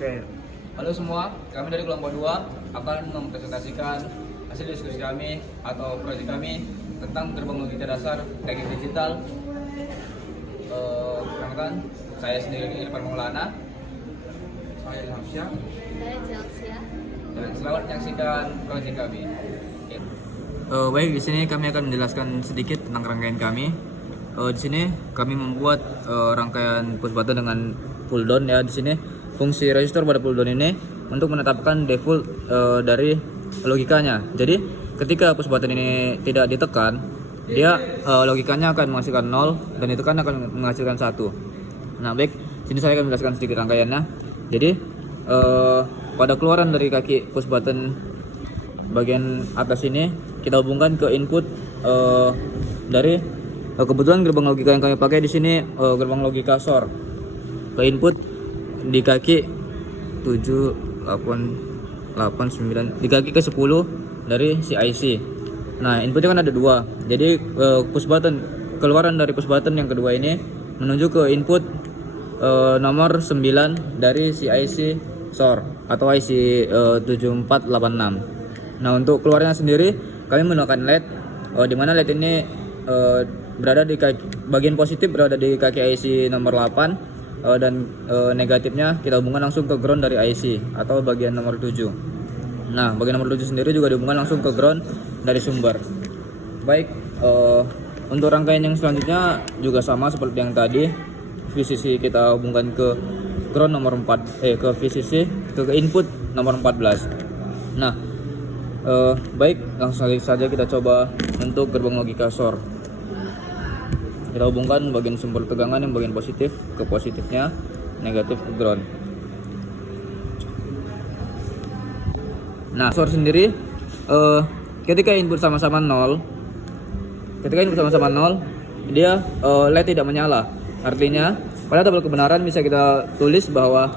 Oke. Halo semua, kami dari kelompok 2 akan mempresentasikan hasil diskusi kami atau proyek kami tentang gerbang logika dasar teknik digital. Perkenalkan, saya sendiri Irfan Maulana. Saya Ilham Syah. Saya Chelsea. Dan selamat menyaksikan proyek kami. Baik, di sini kami akan menjelaskan sedikit tentang rangkaian kami. Di sini kami membuat rangkaian push button dengan pull down ya. Di sini fungsi resistor pada pull down ini untuk menetapkan default dari logikanya. Jadi ketika push button ini tidak ditekan, dia logikanya akan menghasilkan 0 dan ditekan akan menghasilkan 1. Nah, baik, sini saya akan menjelaskan sedikit rangkaiannya. Jadi pada keluaran dari kaki push button bagian atas ini kita hubungkan ke input dari kebetulan gerbang logika yang kami pakai di sini gerbang logika SOR ke input di kaki 7, 8, 9 di kaki ke 10 dari si IC. Nah, inputnya kan ada 2. Jadi push button keluaran dari push button yang kedua ini menuju ke input nomor 9 dari si IC SOR atau IC 7486. Nah, untuk keluarnya sendiri kami menggunakan LED di mana LED ini berada di kaki, bagian positif berada di kaki IC nomor 8 dan negatifnya kita hubungkan langsung ke ground dari IC atau bagian nomor 7. Nah, bagian nomor 7 sendiri juga dihubungkan langsung ke ground dari sumber. Baik, untuk rangkaian yang selanjutnya juga sama seperti yang tadi. VCC kita hubungkan ke ground nomor 4 ke VCC ke input nomor 14. Nah, baik, langsung saja kita coba untuk gerbang logika SOR. Kita hubungkan bagian sumber tegangan yang bagian positif ke positifnya, negatif ke ground. Nah, SOR sendiri ketika input sama-sama 0, dia LED tidak menyala. Artinya pada tabel kebenaran bisa kita tulis bahwa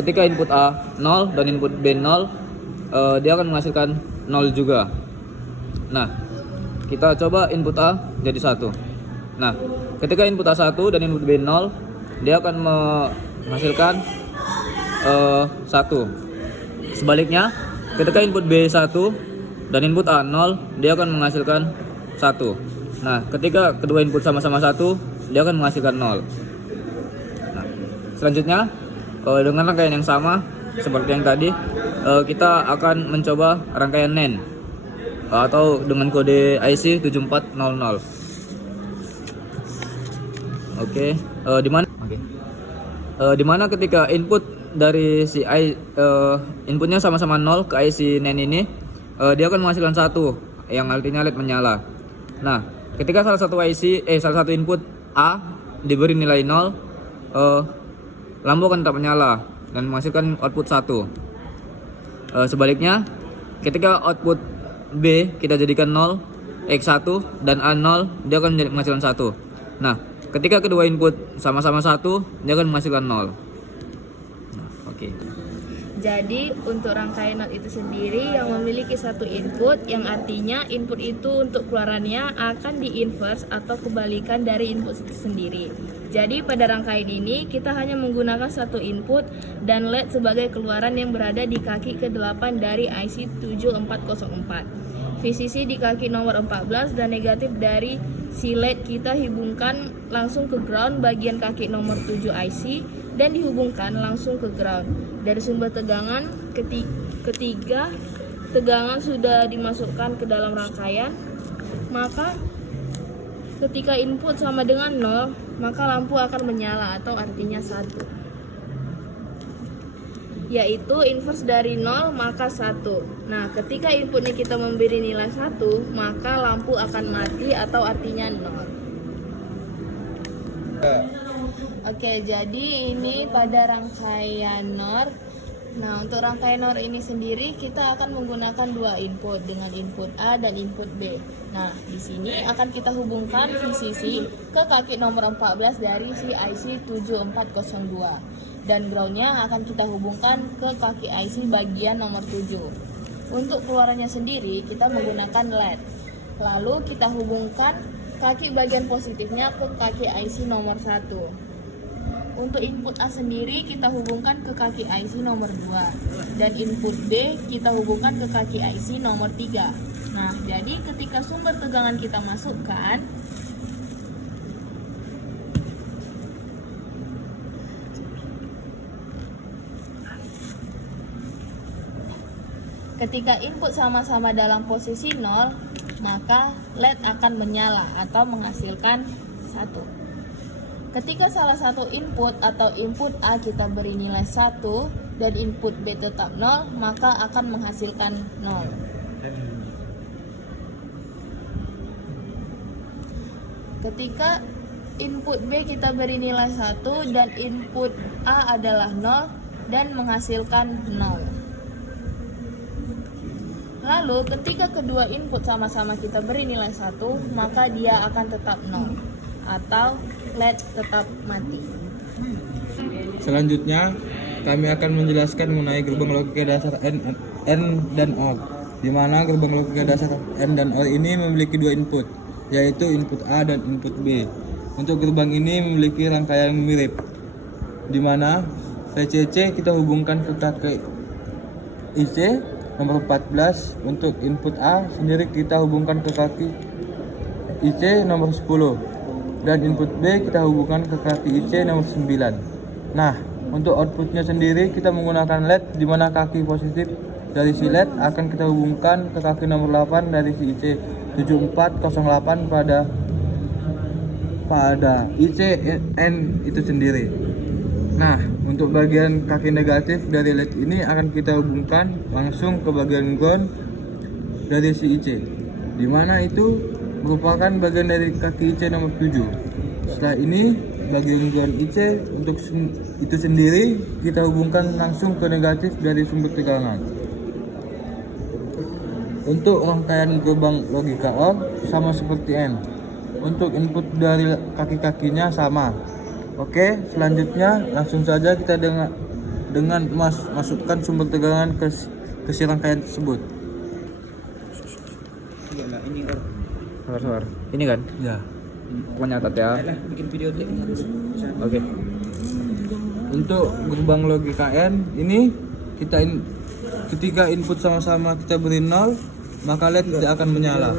ketika input A 0 dan input B 0, dia akan menghasilkan 0 juga. Nah, kita coba input A jadi 1. Nah, ketika input A 1 dan input B 0, dia akan menghasilkan 1. Sebaliknya, ketika input B 1 dan input A 0, dia akan menghasilkan 1. Nah, ketika kedua input sama-sama 1, dia akan menghasilkan 0. Nah, selanjutnya dengan rangkaian yang sama seperti yang tadi, kita akan mencoba rangkaian NAND atau dengan kode IC 7400. Oke, di mana ketika input dari si inputnya sama-sama 0 ke IC NAND ini, dia akan menghasilkan 1 yang artinya LED menyala. Nah, ketika salah satu input A diberi nilai 0, lampu akan tetap menyala dan menghasilkan output 1. Sebaliknya, ketika output B kita jadikan 0, X1 dan A0, dia akan menghasilkan 1. Nah, ketika kedua input sama-sama 1, dia akan menghasilkan 0. Nah, oke. Jadi untuk rangkaian NOT itu sendiri yang memiliki satu input, yang artinya input itu untuk keluarannya akan diinverse atau kebalikan dari input itu sendiri. Jadi pada rangkaian ini kita hanya menggunakan satu input dan LED sebagai keluaran yang berada di kaki ke-8 dari IC 7404. VCC di kaki nomor 14 dan negatif dari si LED kita hubungkan langsung ke ground bagian kaki nomor 7 IC dan dihubungkan langsung ke ground. Dari sumber tegangan ketiga tegangan sudah dimasukkan ke dalam rangkaian, maka ketika input sama dengan 0, maka lampu akan menyala atau artinya 1. Yaitu inverse dari 0 maka 1. Nah, ketika inputnya kita memberi nilai 1, maka lampu akan mati atau artinya 0. Oke, jadi ini pada rangkaian NOR. Nah, untuk rangkaian NOR ini sendiri kita akan menggunakan dua input dengan input A dan input B. Nah, di sini akan kita hubungkan VCC ke kaki nomor 14 dari si IC 7402 dan groundnya akan kita hubungkan ke kaki IC bagian nomor 7. Untuk keluarannya sendiri kita menggunakan LED. Lalu kita hubungkan kaki bagian positifnya ke kaki IC nomor 1. Untuk input A sendiri kita hubungkan ke kaki IC nomor 2 dan input B kita hubungkan ke kaki IC nomor 3. Nah, jadi ketika sumber tegangan kita masukkan, ketika input sama-sama dalam posisi 0, maka LED akan menyala atau menghasilkan 1. Ketika salah satu input atau input A kita beri nilai 1 dan input B tetap 0, maka akan menghasilkan 0. Ketika input B kita beri nilai 1 dan input A adalah 0 dan menghasilkan 0. Lalu ketika kedua input sama-sama kita beri nilai 1, maka dia akan tetap 0 atau LED tetap mati. Selanjutnya, kami akan menjelaskan mengenai gerbang logika dasar N dan OR, di mana gerbang logika dasar N dan OR ini memiliki dua input, yaitu input A dan input B. Untuk gerbang ini memiliki rangkaian mirip, di mana VCC kita hubungkan ke kaki IC nomor 14. Untuk input A sendiri kita hubungkan ke kaki IC nomor 10. Dan input B kita hubungkan ke kaki IC nomor 9. Nah, untuk outputnya sendiri kita menggunakan LED, di mana kaki positif dari si LED akan kita hubungkan ke kaki nomor 8 dari si IC 7408 pada IC N itu sendiri. Nah, untuk bagian kaki negatif dari LED ini akan kita hubungkan langsung ke bagian ground dari si IC, di mana itu merupakan bagian dari kaki IC nomor 7. Setelah ini, bagian ground IC untuk itu sendiri kita hubungkan langsung ke negatif dari sumber tegangan. Untuk rangkaian gerbang logika OR sama seperti N. Untuk input dari kaki-kakinya sama. Oke, selanjutnya langsung saja kita dengan masukkan sumber tegangan ke si rangkaian tersebut. Sabar. Ini kan? Ya. Pokoknya nyatat ya. Bikin video Oke. Untuk gerbang logika N ini ketika input sama-sama kita beri 0, maka LED tidak akan menyala.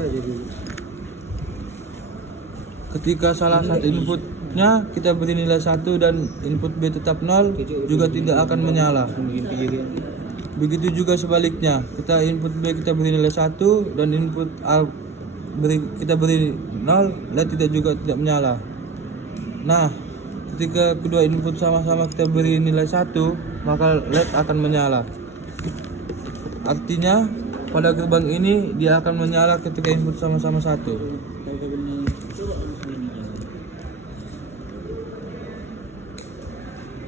Ketika salah satu inputnya kita beri nilai 1 dan input B tetap 0, juga tidak akan menyala. Begitu juga sebaliknya, kita input B kita beri nilai 1 dan input A kita beri 0, LED tidak menyala. Nah, ketika kedua input sama-sama kita beri nilai 1, maka LED akan menyala. Artinya pada gerbang ini dia akan menyala ketika input sama-sama 1.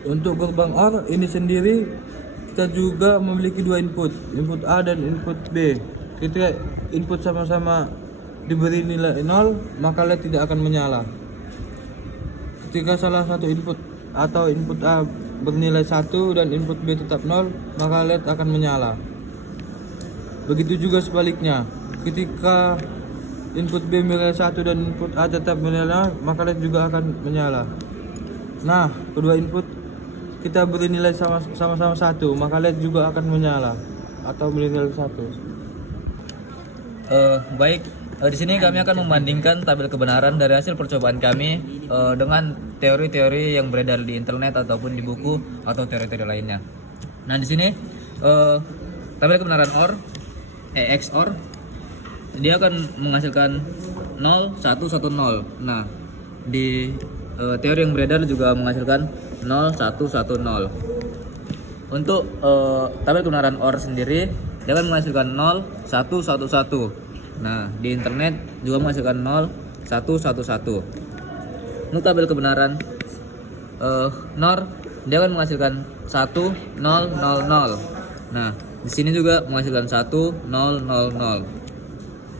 Untuk gerbang OR ini sendiri kita juga memiliki dua input A dan input B. Ketika input sama-sama diberi nilai 0, maka LED tidak akan menyala. Ketika salah satu input atau input A bernilai 1 dan input B tetap 0, maka LED akan menyala. Begitu juga sebaliknya, ketika input B bernilai 1 dan input A tetap menyala, maka LED juga akan menyala. Nah, kedua input kita beri nilai sama-sama 1, maka LED juga akan menyala atau bernilai 1. Baik. Di sini kami akan membandingkan tabel kebenaran dari hasil percobaan kami dengan teori-teori yang beredar di internet ataupun di buku atau teori-teori lainnya. Nah, di sini tabel kebenaran XOR dia akan menghasilkan 0 1 1 0. Nah, di teori yang beredar juga menghasilkan 0 1 1 0. Untuk tabel kebenaran OR sendiri dia akan menghasilkan 0 1 1 1. Nah, di internet juga menghasilkan 0 1 1 1. Untuk tabel kebenaran NOR dia akan menghasilkan 1 0 0 0. Nah, di sini juga menghasilkan 1 0 0 0.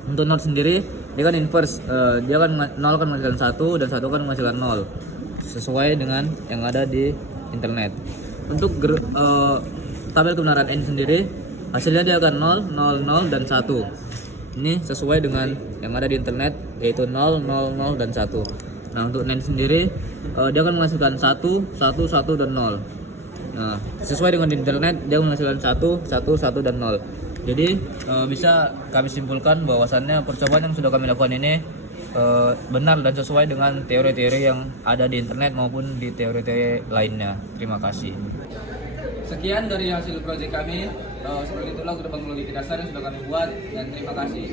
Untuk NOR sendiri dia kan inverse, dia kan 0 akan menghasilkan 1 dan 1 akan menghasilkan 0 sesuai dengan yang ada di internet. Untuk tabel kebenaran N sendiri hasilnya dia akan 0 0 0 dan 1. Ini sesuai dengan yang ada di internet, yaitu 0 0 0 dan 1. Nah untuk NaN sendiri dia akan menghasilkan 1, 1, 1 dan 0. Nah sesuai dengan internet dia menghasilkan 1, 1, 1 dan 0. Jadi bisa kami simpulkan bahwasannya percobaan yang sudah kami lakukan ini benar dan sesuai dengan teori-teori yang ada di internet maupun di teori-teori lainnya. Terima kasih. Sekian dari hasil proyek kami. Seperti itulah gerbang logika dasar yang sudah kami buat dan terima kasih.